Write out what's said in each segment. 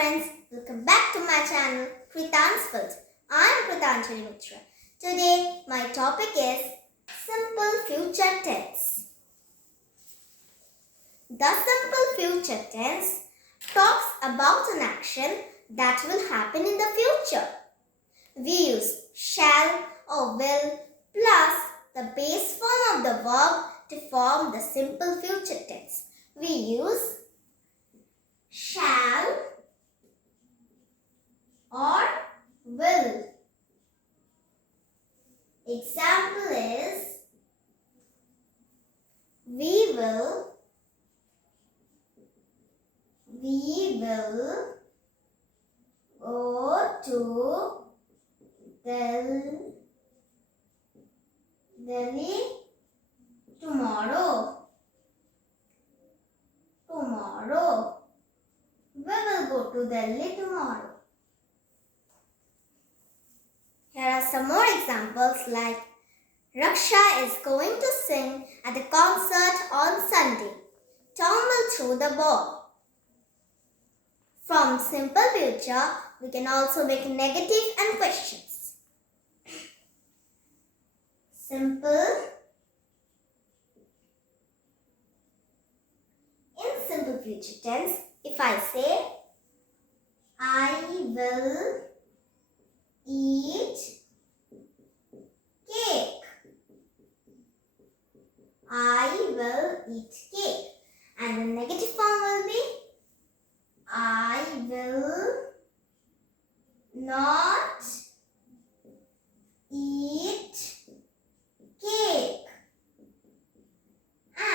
friends, welcome back to my channel Kritanjali. I am Kritanjali. Today my topic is simple future tense. The simple future tense talks about an action that will happen in the future. We use shall or will plus the base form of the verb to form the simple future tense. We use shall or will. Example is we will go to Delhi tomorrow. We will go to Delhi tomorrow. Here are some more examples like Raksha is going to sing at a concert on Sunday. Tom will throw the ball. From simple future, we can also make negative and questions. Simple. In simple future tense, if I say, I will eat cake. I will eat cake. And the negative form will be, I will not eat cake.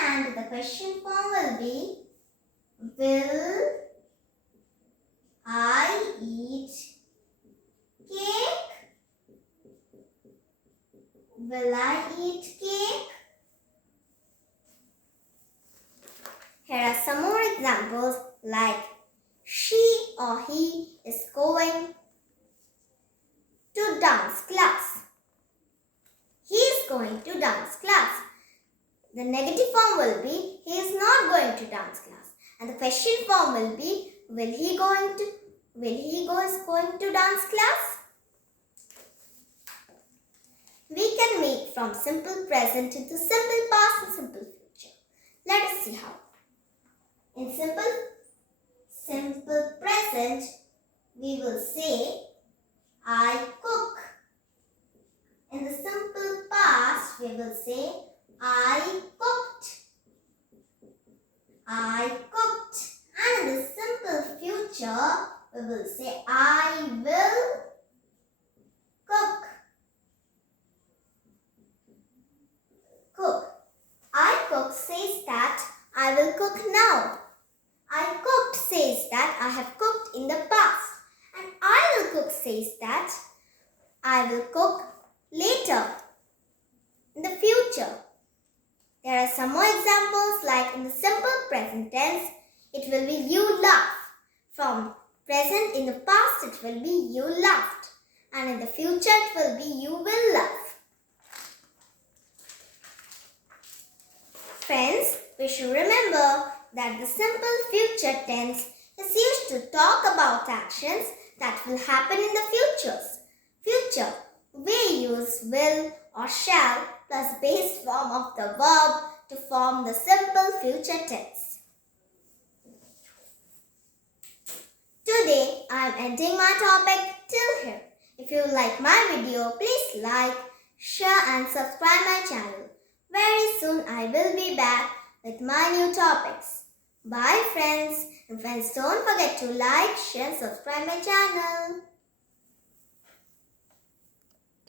And the question form will be, will I eat cake? Will I eat cake? Here are some more examples like she or he is going to dance class. He is going to dance class. The negative form will be he is not going to dance class. And the question form will be will he go to dance class? We can make from simple present into simple past and simple future. Let us see how. In simple present, we will say, I cook. In the simple past, we will say, I cooked. I cooked. And in the simple future, we will say, I will cook. Cook. I cook says that I will cook now. I cooked says that I have cooked in the past. And I will cook says that I will cook later, in the future. There are some more examples like in the simple present tense, it will be you laugh. From present in the past, it will be you laughed. And in the future, it will be you will laugh. Friends, we should remember that the simple future tense is used to talk about actions that will happen in the future. We use will or shall plus base form of the verb to form the simple future tense. Today, I am ending my topic till here. If you like my video, please like, share and subscribe my channel. Very soon I will be back with my new topics. Bye friends. And friends, don't forget to like, share and subscribe my channel.